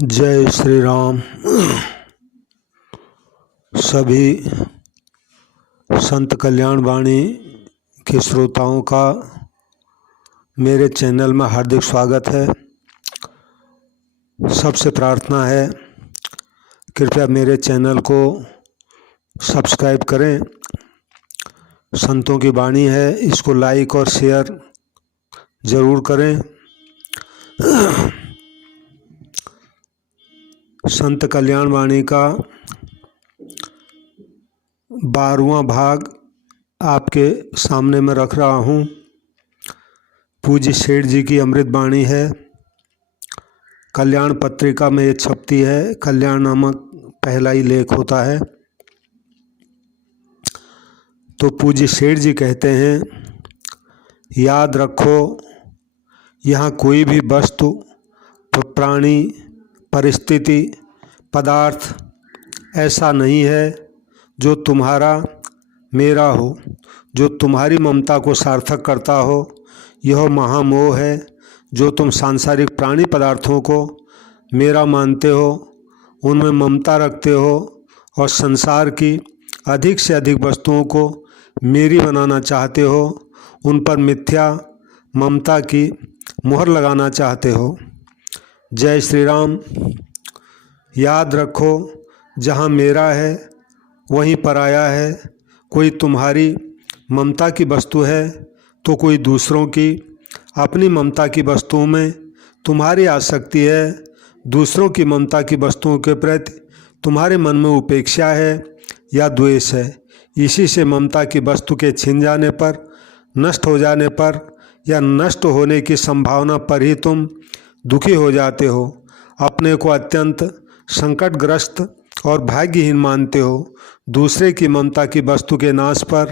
जय श्री राम। सभी संत कल्याण वाणी के श्रोताओं का मेरे चैनल में हार्दिक स्वागत है। सबसे प्रार्थना है कृपया मेरे चैनल को सब्सक्राइब करें। संतों की वाणी है, इसको लाइक और शेयर ज़रूर करें। संत कल्याण वाणी का 12वां भाग आपके सामने में रख रहा हूँ। पूज्य सेठ जी की अमृत वाणी है। कल्याण पत्रिका में ये छपती है। कल्याण नामक पहला ही लेख होता है। तो पूज्य सेठ जी कहते हैं, याद रखो यहाँ कोई भी वस्तु, प्राणी, परिस्थिति, पदार्थ ऐसा नहीं है जो तुम्हारा मेरा हो, जो तुम्हारी ममता को सार्थक करता हो। यह महामोह है जो तुम सांसारिक प्राणी पदार्थों को मेरा मानते हो, उनमें ममता रखते हो और संसार की अधिक से अधिक वस्तुओं को मेरी बनाना चाहते हो, उन पर मिथ्या ममता की मुहर लगाना चाहते हो। जय श्री राम। याद रखो जहाँ मेरा है वहीं पराया है। कोई तुम्हारी ममता की वस्तु है तो कोई दूसरों की। अपनी ममता की वस्तुओं में तुम्हारी आसक्ति है, दूसरों की ममता की वस्तुओं के प्रति तुम्हारे मन में उपेक्षा है या द्वेष है। इसी से ममता की वस्तु के छिन जाने पर, नष्ट हो जाने पर या नष्ट होने की संभावना पर ही तुम दुखी हो जाते हो। अपने को अत्यंत संकटग्रस्त और भाग्यहीन मानते हो। दूसरे की ममता की वस्तु के नाश पर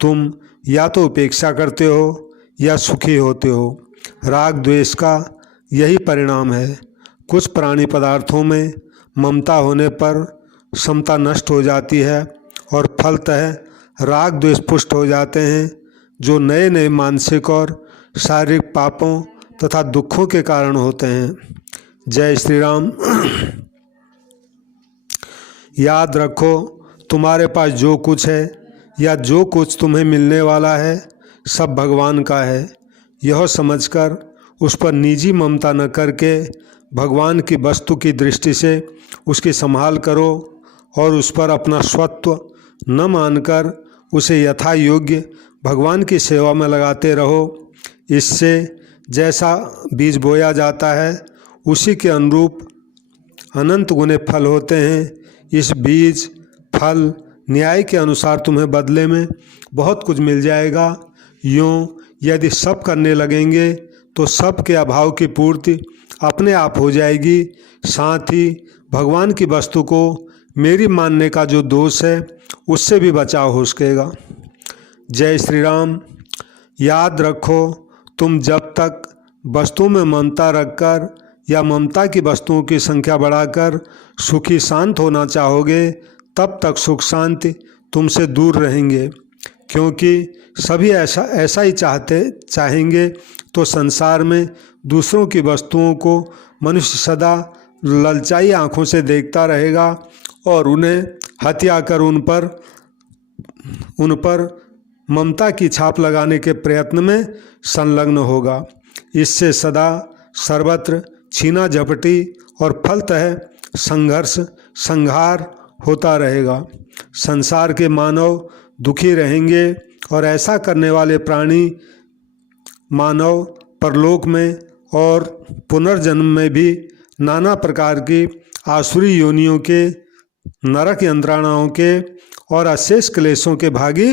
तुम या तो उपेक्षा करते हो या सुखी होते हो। राग द्वेष का यही परिणाम है। कुछ प्राणी पदार्थों में ममता होने पर समता नष्ट हो जाती है और फलतः राग द्वेष पुष्ट हो जाते हैं, जो नए नए मानसिक और शारीरिक पापों तथा दुखों के कारण होते हैं। जय श्री राम। याद रखो तुम्हारे पास जो कुछ है या जो कुछ तुम्हें मिलने वाला है सब भगवान का है। यह समझकर उस पर निजी ममता न करके भगवान की वस्तु की दृष्टि से उसकी संभाल करो और उस पर अपना स्वत्व न मानकर उसे यथा योग्य भगवान की सेवा में लगाते रहो। इससे जैसा बीज बोया जाता है उसी के अनुरूप अनंत गुने फल होते हैं। इस बीज फल न्याय के अनुसार तुम्हें बदले में बहुत कुछ मिल जाएगा। यूँ यदि सब करने लगेंगे तो सब के अभाव की पूर्ति अपने आप हो जाएगी। साथ ही भगवान की वस्तु को मेरी मानने का जो दोष है उससे भी बचाव हो सकेगा। जय श्री राम। याद रखो तुम जब तक वस्तुओं में ममता रखकर या ममता की वस्तुओं की संख्या बढ़ाकर सुखी शांत होना चाहोगे, तब तक सुख शांति तुमसे दूर रहेंगे। क्योंकि सभी ऐसा ही चाहेंगे तो संसार में दूसरों की वस्तुओं को मनुष्य सदा ललचाई आँखों से देखता रहेगा और उन्हें हत्या कर उन पर ममता की छाप लगाने के प्रयत्न में संलग्न होगा। इससे सदा सर्वत्र छीना झपटी और फलतः संघर्ष संहार होता रहेगा। संसार के मानव दुखी रहेंगे और ऐसा करने वाले प्राणी मानव परलोक में और पुनर्जन्म में भी नाना प्रकार की आसुरी योनियों के, नरक यंत्रणाओं के और अशेष क्लेशों के भागी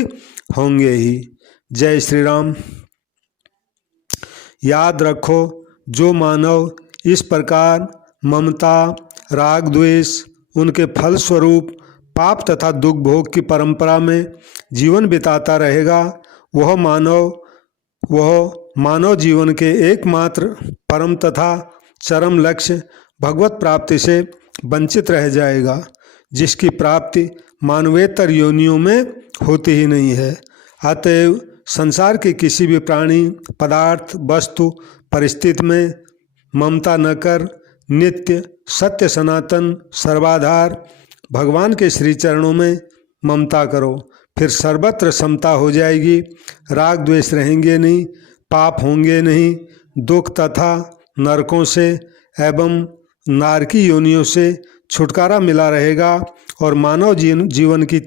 होंगे ही। जय श्री राम। याद रखो जो मानव इस प्रकार ममता, राग द्वेष, उनके फलस्वरूप पाप तथा दुख भोग की परंपरा में जीवन बिताता रहेगा, वह मानव जीवन के एकमात्र परम तथा चरम लक्ष्य भगवत प्राप्ति से वंचित रह जाएगा, जिसकी प्राप्ति मानवेतर योनियों में होती ही नहीं है। अतएव संसार के किसी भी प्राणी, पदार्थ, वस्तु, परिस्थिति में ममता न कर नित्य सत्य सनातन सर्वाधार भगवान के श्री चरणों में ममता करो, फिर सर्वत्र समता हो जाएगी। राग द्वेष रहेंगे नहीं, पाप होंगे नहीं, दुख तथा नरकों से एवं नारकी योनियों से छुटकारा मिला रहेगा और मानव जीवन की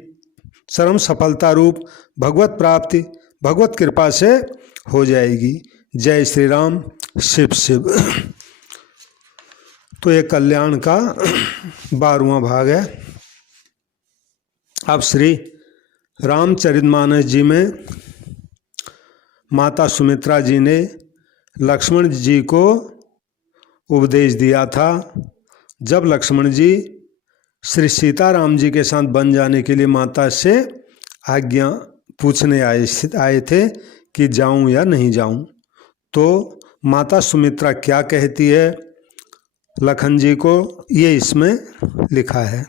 चरम सफलता रूप भगवत प्राप्ति भगवत कृपा से हो जाएगी। जय श्री राम। शिव शिव। तो ये कल्याण का 12वां भाग है। अब श्री रामचरितमानस जी में माता सुमित्रा जी ने लक्ष्मण जी को उपदेश दिया था। जब लक्ष्मण जी श्री सीताराम जी के साथ बन जाने के लिए माता से आज्ञा पूछने आए थे कि जाऊं या नहीं जाऊं, तो माता सुमित्रा क्या कहती है लखन जी को, ये इसमें लिखा है।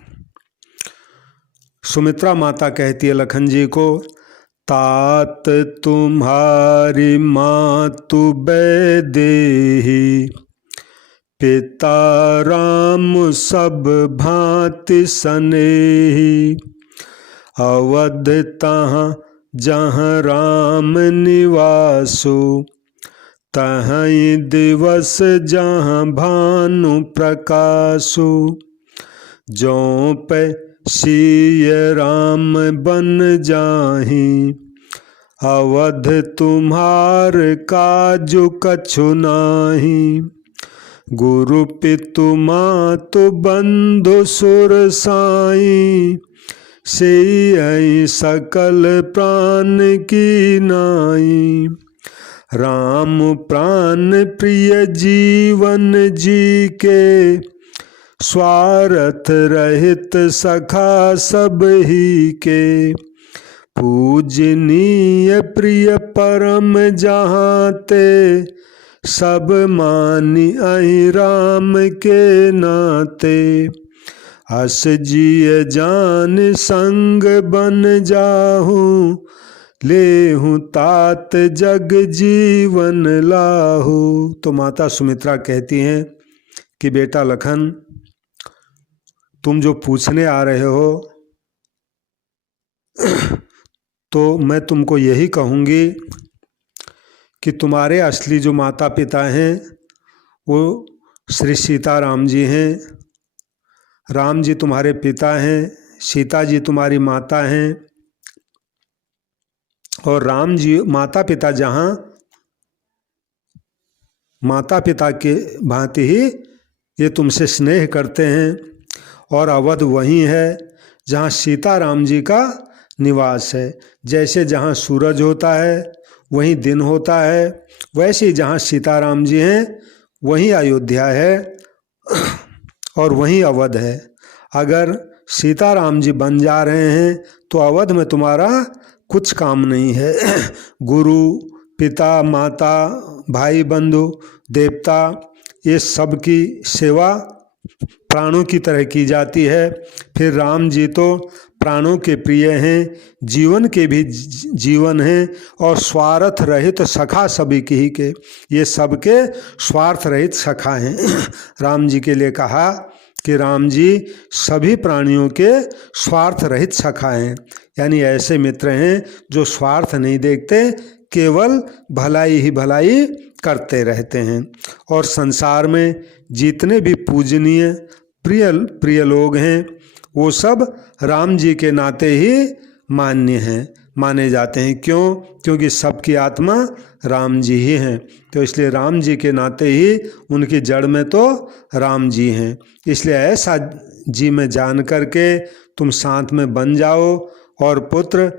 सुमित्रा माता कहती है लखन जी को, तात तुम्हारी मातु वैदेही, पिता राम सब भांति सनेही, अवध तहाँ जहाँ राम निवासो, तहीं दिवस जहाँ भानु प्रकाशो, जो पे सिय राम बन जाहि, अवध तुम्हार काजु कछु नाही, गुरु पितु मातु बंधु सुर साई, से सकल प्राण की नाई, राम प्राण प्रिय जीवन जी के, स्वार्थ रहित सखा सब ही के, पूजनीय प्रिय परम जहाँ ते, सब मानी अहि राम के नाते, अस जिय जान संग बन जाहूँ, लेहूँ तात जग जीवन लाहू। तो माता सुमित्रा कहती हैं कि बेटा लखन, तुम जो पूछने आ रहे हो तो मैं तुमको यही कहूँगी कि तुम्हारे असली जो माता पिता हैं वो श्री सीताराम जी हैं। राम जी तुम्हारे पिता हैं, सीता जी तुम्हारी माता हैं, और राम जी माता पिता जहाँ माता पिता के भांति ही ये तुमसे स्नेह करते हैं, और अवध वही है जहाँ सीताराम जी का निवास है। जैसे जहाँ सूरज होता है वहीं दिन होता है, वैसे ही जहाँ सीताराम जी हैं वहीं अयोध्या है और वहीं अवध है। अगर सीताराम जी बन जा रहे हैं तो अवध में तुम्हारा कुछ काम नहीं है। गुरु पिता माता भाई बंधु देवता ये सब की सेवा प्राणों की तरह की जाती है। फिर राम जी तो प्राणों के प्रिय हैं, जीवन के भी जीवन हैं, और स्वार्थ रहित सखा सभी की ही के, ये सबके स्वार्थ रहित सखा हैं। राम जी के लिए कहा कि राम जी सभी प्राणियों के स्वार्थ रहित सखा हैं, यानी ऐसे मित्र हैं जो स्वार्थ नहीं देखते, केवल भलाई ही भलाई करते रहते हैं। और संसार में जितने भी पूजनीय प्रिय लोग हैं वो सब राम जी के नाते ही मान्य हैं, माने जाते हैं। क्यों? क्योंकि सबकी आत्मा राम जी ही हैं, तो इसलिए राम जी के नाते ही उनकी जड़ में तो राम जी हैं। इसलिए ऐसा जी में जान करके तुम साथ में बन जाओ और पुत्र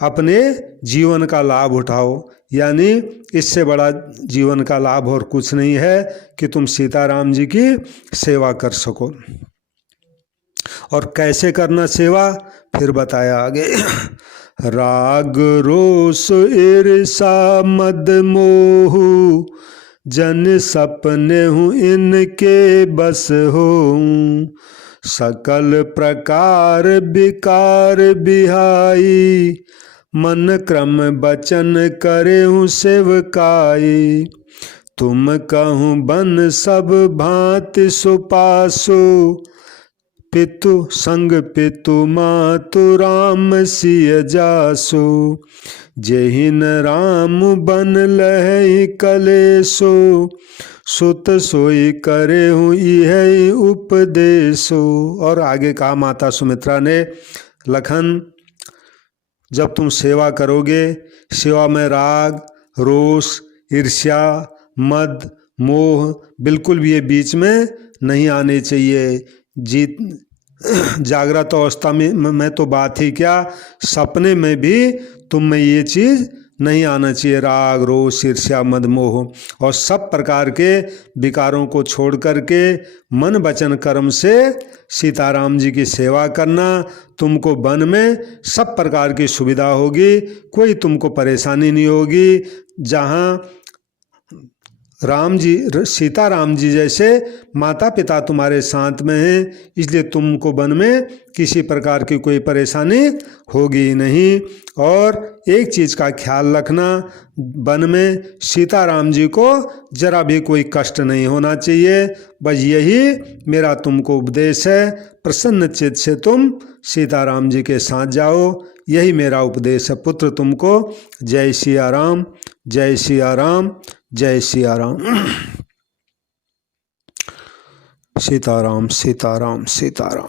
अपने जीवन का लाभ उठाओ। यानी इससे बड़ा जीवन का लाभ और कुछ नहीं है कि तुम सीताराम जी की सेवा कर सको। और कैसे करना सेवा, फिर बताया आगे। राग रोष ईर्षा मद मोह, जन सपने हूँ इनके बस हो, सकल प्रकार विकार बिहाई, मन क्रम बचन करे हूँ सेवकाई, तुम कहूँ बन सब भांति सुपासु, पितु संग पितु मातु राम सिय जासु। जेहिन राम बन लहै कलेसु, सुत सोई करे हूँ यही उपदेशो। और आगे कहा माता सुमित्रा ने, लखन जब तुम सेवा करोगे, सेवा में राग, रोष, ईर्ष्या, मद, मोह बिल्कुल भी ये बीच में नहीं आने चाहिए। जीत जागृत अवस्था में तो बात ही क्या, सपने में भी तुम में ये चीज़ नहीं आना चाहिए, राग, रोष, ईर्ष्या, मद, मोह। और सब प्रकार के विकारों को छोड़ करके मन वचन कर्म से सीताराम जी की सेवा करना। तुमको वन में सब प्रकार की सुविधा होगी, कोई तुमको परेशानी नहीं होगी। जहाँ राम जी, सीताराम जी जैसे माता पिता तुम्हारे साथ में हैं, इसलिए तुमको वन में किसी प्रकार की कोई परेशानी होगी नहीं। और एक चीज़ का ख्याल रखना, वन में सीताराम जी को जरा भी कोई कष्ट नहीं होना चाहिए। बस यही मेरा तुमको उपदेश है, प्रसन्न चित्त से तुम सीताराम जी के साथ जाओ, यही मेरा उपदेश है पुत्र तुमको। जय सिया राम, जय सिया राम, जय सिया राम। सीताराम, सीताराम, सीताराम।